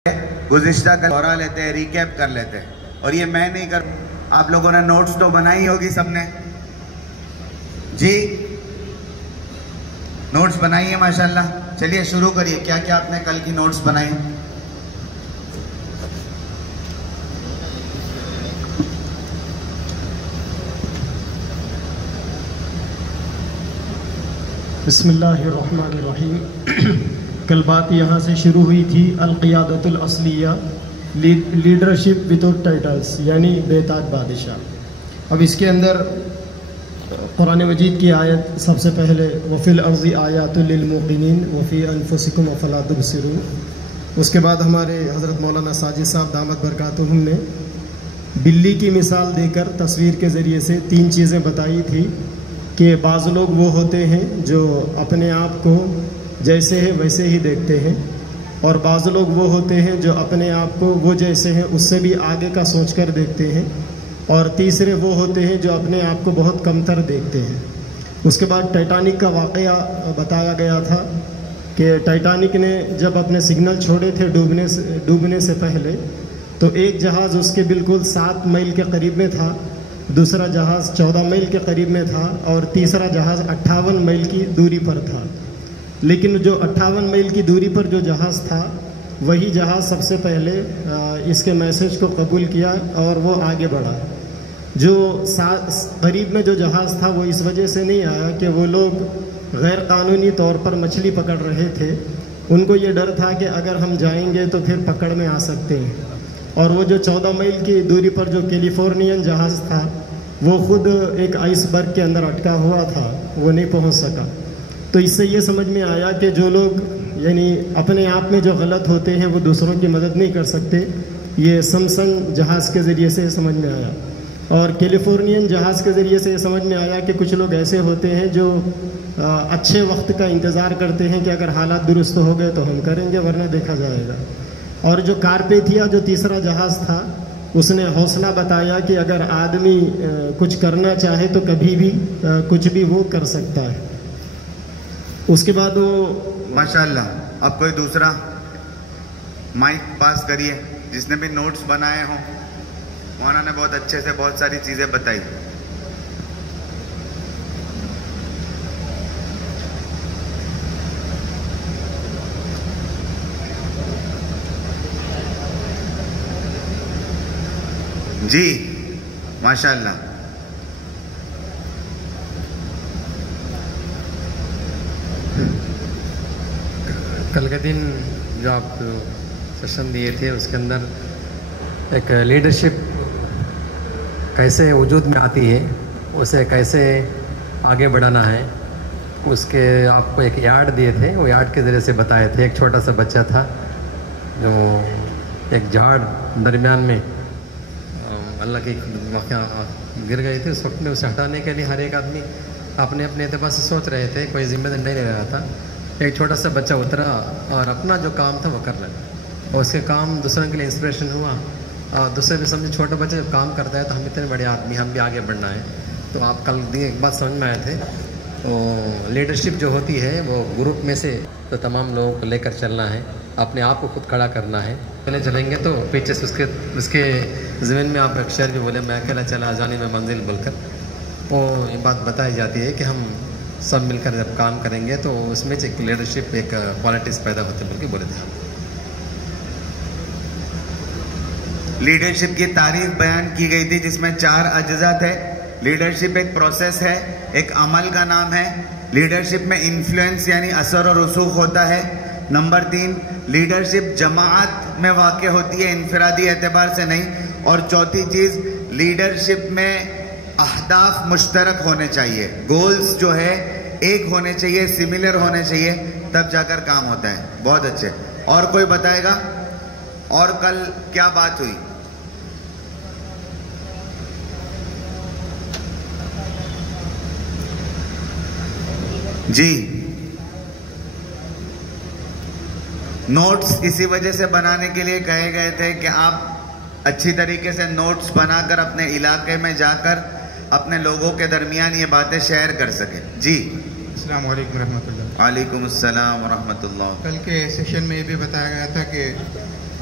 گزشتہ کل دوہرا لیتے ہیں، ریکیپ کر لیتے ہیں، اور یہ میں نہیں کر، آپ لوگوں نے نوٹس تو بنائی ہوگی سب نے جی، نوٹس بنائی ہیں ماشاءاللہ. چلیے شروع کریے، کیا کیا آپ نے کل کی نوٹس بنائی؟ بسم اللہ الرحمن الرحیم. کل بات یہاں سے شروع ہوئی تھی القیادت الاصلیہ، لیڈرشپ وداؤٹ ٹائٹلز، یعنی بے تاج بادشاہ. اب اس کے اندر قرآن مجید کی آیت سب سے پہلے وفی الارض آیات للموقنین وفی انفسکم افلا تبصرون. اس کے بعد ہمارے حضرت مولانا ساجد صاحب دامت برکاتہم نے بلی کی مثال دے کر تصویر کے ذریعے سے 3 چیزیں بتائی تھی کہ بعض لوگ وہ ہوتے ہیں جو اپنے آپ کو جیسے ہے ویسے ہی دیکھتے ہیں، اور بعض لوگ وہ ہوتے ہیں جو اپنے آپ کو وہ جیسے ہیں اس سے بھی آگے کا سوچ کر دیکھتے ہیں، اور تیسرے وہ ہوتے ہیں جو اپنے آپ کو بہت کمتر دیکھتے ہیں. اس کے بعد ٹائٹینک کا واقعہ بتایا گیا تھا کہ ٹائٹینک نے جب اپنے سگنل چھوڑے تھے ڈوبنے سے پہلے، تو ایک جہاز اس کے بالکل 7 میل کے قریب میں تھا، دوسرا جہاز 14 میل کے قریب میں تھا، اور تیسرا جہاز 58 میل کی دوری پر تھا. لیکن جو 58 میل کی دوری پر جو جہاز تھا، وہی جہاز سب سے پہلے اس کے میسج کو قبول کیا اور وہ آگے بڑھا. جو قریب میں جو جہاز تھا وہ اس وجہ سے نہیں آیا کہ وہ لوگ غیر قانونی طور پر مچھلی پکڑ رہے تھے. ان کو یہ ڈر تھا کہ اگر ہم جائیں گے تو پھر پکڑ میں آ سکتے ہیں. اور وہ جو 14 میل کی دوری پر جو کیلیفورنین جہاز تھا، وہ خود ایک آئس برگ کے اندر اٹکا ہوا تھا، وہ نہیں پہنچ سکا. تو اس سے یہ سمجھ میں آیا کہ جو لوگ یعنی اپنے آپ میں جو غلط ہوتے ہیں وہ دوسروں کی مدد نہیں کر سکتے. یہ سمسنگ جہاز کے ذریعے سے سمجھ میں آیا، اور کیلیفورنین جہاز کے ذریعے سے یہ سمجھ میں آیا کہ کچھ لوگ ایسے ہوتے ہیں جو اچھے وقت کا انتظار کرتے ہیں کہ اگر حالات درست ہو گئے تو ہم کریں گے ورنہ دیکھا جائے گا. اور جو کارپیتھیا جو تیسرا جہاز تھا، اس نے حوصلہ بتایا کہ اگر آدمی کچھ کرنا چاہے تو کبھی بھی کچھ بھی وہ کر سکتا ہے. اس کے بعد وہ ماشاءاللہ. اب کوئی دوسرا مائک پاس کریے جس نے بھی نوٹس بنائے ہوں. مولانا نے بہت اچھے سے بہت ساری چیزیں بتائی. جی ماشاءاللہ. کل کے دن جو آپ سیشن دیے تھے اس کے اندر ایک لیڈرشپ کیسے وجود میں آتی ہے، اسے کیسے آگے بڑھانا ہے، اس کے آپ کو ایک یارڈ دیے تھے. وہ یارڈ کے ذریعے سے بتائے تھے. ایک چھوٹا سا بچہ تھا جو ایک جھاڑ درمیان میں اللہ کی واقعہ گر گئی تھی. اس وقت میں اسے ہٹانے کے لیے ہر ایک آدمی اپنے اپنے اعتبار سے سوچ رہے تھے، کوئی ذمہ داری نہیں لے رہا تھا. ایک چھوٹا سا بچہ اترا اور اپنا جو کام تھا وہ کر لگا، اور اس کے کام دوسروں کے لیے انسپریشن ہوا. اور دوسرے بھی سمجھے چھوٹا بچہ جب کام کرتا ہے تو ہم اتنے بڑے آدمی، ہم بھی آگے بڑھنا ہے. تو آپ کل ایک بات سمجھ میں آئے تھے، لیڈرشپ جو ہوتی ہے وہ گروپ میں سے تو تمام لوگوں کو لے کر چلنا ہے، اپنے آپ کو خود کھڑا کرنا ہے. پہلے چلیں گے تو پیچھے سے اس کے ذہن میں آپ ایک شعر بھی بولے، میں اکیلا چلا جانے میں منزل بول کر. وہ یہ بات بتائی جاتی ہے کہ ہم سب مل کر جب کام کریں گے تو اس میں ایک لیڈرشپ ایک کوالٹیز پیدا ہوتے بول کے بولے تھے. لیڈرشپ کی تعریف بیان کی گئی تھی جس میں 4 اجزاء تھے. لیڈرشپ ایک پروسیس ہے، ایک عمل کا نام ہے. لیڈرشپ میں انفلوئنس یعنی اثر و رسوخ ہوتا ہے. نمبر 3، لیڈرشپ جماعت میں واقع ہوتی ہے، انفرادی اعتبار سے نہیں. اور چوتھی چیز، لیڈرشپ میں اہداف مشترک ہونے چاہیے، گولز جو ہے ایک ہونے چاہیے، سملر ہونے چاہیے، تب جا کر کام ہوتا ہے. بہت اچھے. اور کوئی بتائے گا اور کل کیا بات ہوئی؟ جی نوٹس اسی وجہ سے بنانے کے لیے کہے گئے تھے کہ آپ اچھی طریقے سے نوٹس بنا کر اپنے علاقے میں جا کر اپنے لوگوں کے درمیان یہ باتیں شیئر کر سکیں. جی السلام علیکم ورحمۃ اللہ. وعلیکم السلام ورحمۃ اللہ. کل کے سیشن میں یہ بھی بتایا گیا تھا کہ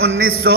1900।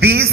$20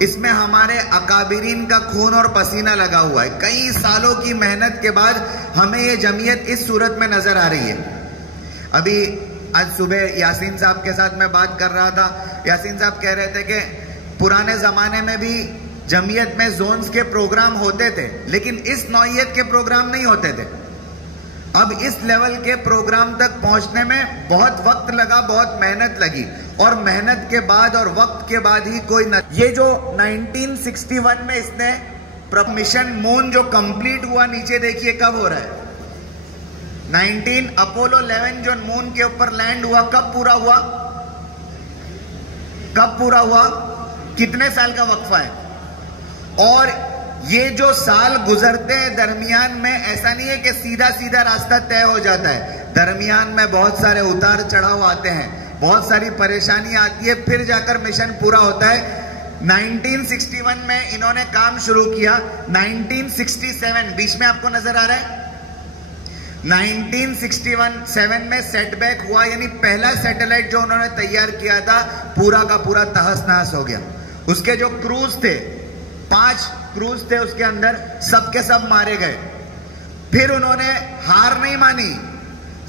اس میں ہمارے اکابرین کا خون اور پسینہ لگا ہوا ہے. کئی سالوں کی محنت کے بعد ہمیں یہ جمعیت اس صورت میں نظر آ رہی ہے. ابھی آج صبح یاسین صاحب کے ساتھ میں بات کر رہا تھا. یاسین صاحب کہہ رہے تھے کہ پرانے زمانے میں بھی جمعیت میں زونز کے پروگرام ہوتے تھے لیکن اس نوعیت کے پروگرام نہیں ہوتے تھے. اب اس لیول کے پروگرام تک پہنچنے میں بہت وقت لگا, بہت محنت لگی, اور محنت کے بعد اور وقت کے بعد ہی کوئی یہ جو 1961 میں اس نے مشن مون جو کمپلیٹ ہوا, نیچے دیکھیے کب ہو رہا ہے. اپولو 11 جو مون کے اوپر لینڈ ہوا, کب پورا ہوا؟ کب پورا ہوا؟ کتنے سال کا وقفہ ہے؟ اور یہ جو سال گزرتے ہیں درمیان میں, ایسا نہیں ہے کہ سیدھا سیدھا راستہ طے ہو جاتا ہے. درمیان میں بہت سارے اتار چڑھاؤ آتے ہیں, بہت ساری پریشانی آتی ہے, پھر جا کر مشن پورا ہوتا ہے. 1961 میں انہوں نے کام شروع کیا. 1967 بیچ میں آپ کو نظر آ رہا ہے, 1967 میں سیٹ بیک ہوا, یعنی پہلا سیٹلائٹ جو انہوں نے تیار کیا تھا پورا کا پورا تہس نہس ہو گیا. اس کے جو کروز تھے, 5 کروز تھے اس کے اندر, سب کے سب مارے گئے. پھر انہوں نے ہار نہیں مانی.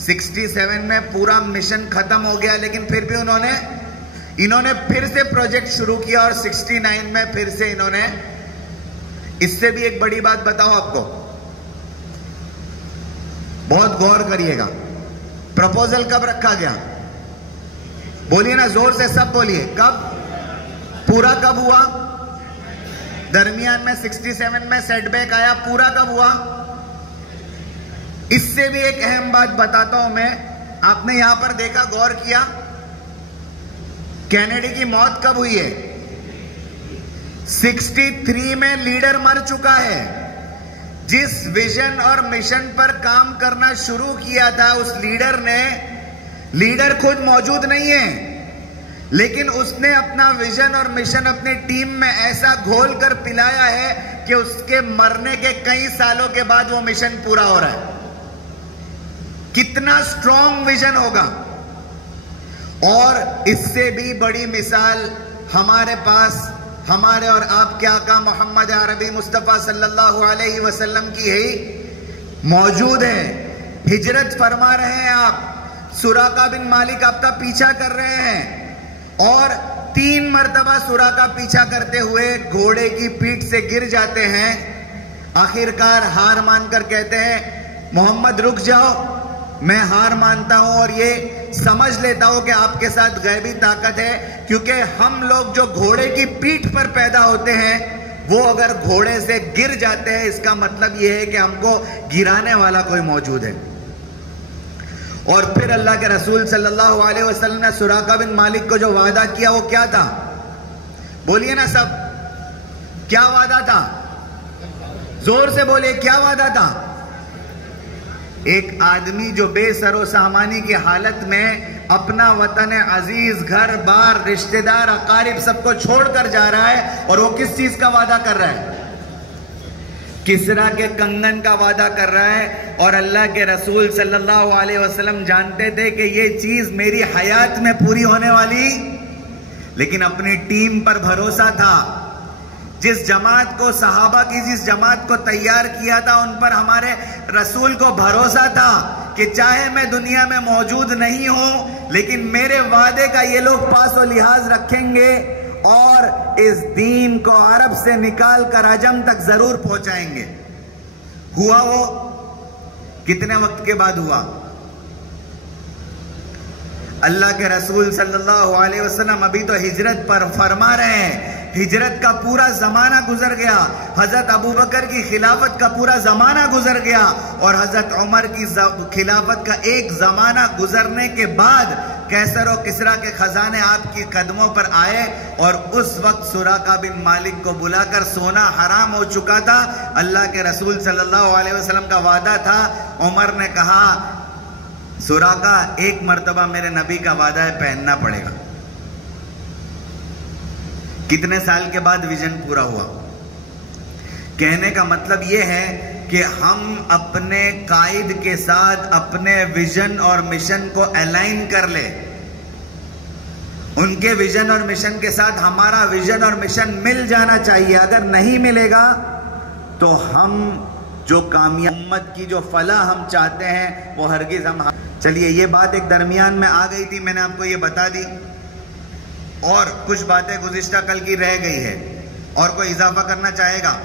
67 میں پورا مشن ختم ہو گیا لیکن پھر بھی انہوں نے پھر سے پروجیکٹ شروع کیا, اور 69 میں پھر سے انہوں نے, اس سے بھی ایک بڑی بات بتاؤ آپ کو, بہت غور کریے گا. پروپوزل کب رکھا گیا؟ بولیے نا زور سے, سب بولیے, کب پورا کب ہوا؟ درمیان میں 67 میں سیٹ بیک آیا, پورا کب ہوا؟ اس سے بھی ایک اہم بات بتاتا ہوں میں. آپ نے یہاں پر دیکھا, غور کیا, کینیڈی کی موت کب ہوئی ہے؟ 63 میں لیڈر مر چکا ہے. جس ویژن اور مشن پر کام کرنا شروع کیا تھا اس لیڈر نے, لیڈر خود موجود نہیں ہے لیکن اس نے اپنا ویژن اور مشن اپنی ٹیم میں ایسا گھول کر پلایا ہے کہ اس کے مرنے کے کئی سالوں کے بعد وہ مشن پورا ہو رہا ہے. کتنا سٹرونگ ویژن ہوگا. اور اس سے بھی بڑی مثال ہمارے پاس ہمارے اور آپ کے آقا محمد عربی مصطفیٰ صلی اللہ علیہ وسلم کی ہی موجود ہے. ہجرت فرما رہے ہیں آپ, سراقہ بن مالک آپ کا پیچھا کر رہے ہیں, اور 3 مرتبہ سراقہ پیچھا کرتے ہوئے گھوڑے کی پیٹھ سے گر جاتے ہیں. آخرکار ہار مان کر کہتے ہیں, محمد رک جاؤ, میں ہار مانتا ہوں اور یہ سمجھ لیتا ہوں کہ آپ کے ساتھ غیبی طاقت ہے, کیونکہ ہم لوگ جو گھوڑے کی پیٹھ پر پیدا ہوتے ہیں وہ اگر گھوڑے سے گر جاتے ہیں اس کا مطلب یہ ہے کہ ہم کو گرانے والا کوئی موجود ہے. اور پھر اللہ کے رسول صلی اللہ علیہ وسلم نے سراقہ بن مالک کو جو وعدہ کیا وہ کیا تھا؟ بولیے نا سب, کیا وعدہ تھا؟ زور سے بولیے, کیا وعدہ تھا؟ ایک آدمی جو بے سر و سامانی کی حالت میں اپنا وطن عزیز, گھر بار, رشتہ دار, اقارب سب کو چھوڑ کر جا رہا ہے, اور وہ کس چیز کا وعدہ کر رہا ہے؟ کسرا کے کنگن کا وعدہ کر رہا ہے. اور اللہ کے رسول صلی اللہ علیہ وسلم جانتے تھے کہ یہ چیز میری حیات میں پوری ہونے والی, لیکن اپنی ٹیم پر بھروسہ تھا. جس جماعت کو صحابہ کی جس جماعت کو تیار کیا تھا ان پر ہمارے رسول کو بھروسہ تھا کہ چاہے میں دنیا میں موجود نہیں ہوں لیکن میرے وعدے کا یہ لوگ پاس و لحاظ رکھیں گے اور اس دین کو عرب سے نکال کر عجم تک ضرور پہنچائیں گے. ہوا وہ کتنے وقت کے بعد ہوا؟ اللہ کے رسول صلی اللہ علیہ وسلم ابھی تو ہجرت پر فرما رہے ہیں, ہجرت کا پورا زمانہ گزر گیا, حضرت ابوبکر کی خلافت کا پورا زمانہ گزر گیا, اور حضرت عمر کی خلافت کا ایک زمانہ گزرنے کے بعد کیسر و کسرا کے خزانے آپ کی قدموں پر آئے, اور اس وقت سراقہ بن مالک کو بلا کر سونا حرام ہو چکا تھا. اللہ کے رسول صلی اللہ علیہ وسلم کا وعدہ تھا. عمر نے کہا, سراقہ ایک مرتبہ میرے نبی کا وعدہ ہے, پہننا پڑے گا. کتنے سال کے بعد ویژن پورا ہوا؟ کہنے کا مطلب یہ ہے کہ ہم اپنے قائد کے ساتھ اپنے ویژن اور مشن کو الائن کر لیں, ان کے ویژن اور مشن کے ساتھ ہمارا ویژن اور مشن مل جانا چاہیے. اگر نہیں ملے گا تو ہم جو کامیاب امت کی جو فلاح ہم چاہتے ہیں وہ ہرگز ہم. چلیے یہ بات ایک درمیان میں آ گئی تھی, میں نے آپ کو یہ بتا دی, اور کچھ باتیں گزشتہ کل کی رہ گئی ہے, اور کوئی اضافہ کرنا چاہے گا؟